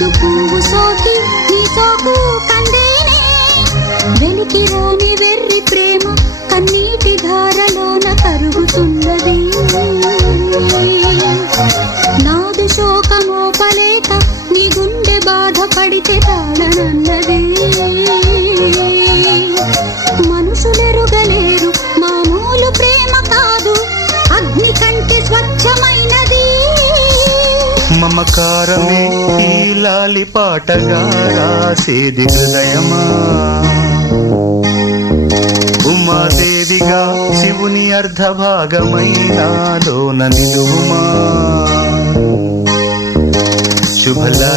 మోదు పువ్వు సోకి నీ సోకు కందేనే వెలికి రాని వెర్రి ప్రేమ కన్నీటి ధారలోన కరుగుతున్నది నాదు శోకమోపలేక నీ గుండె బాధపడితే తాళనన్నది మనసులెరుగలేరు మామూలు ప్రేమ కాదు అగ్ని కంటే స్వచ్ఛమైనది మమకారమే ఈ లాలి పాటగా రాసేది హృదయమా ఉమాదేవిగా శివుని అర్ధభాగమైనాలోన నిలువుమా శుభలా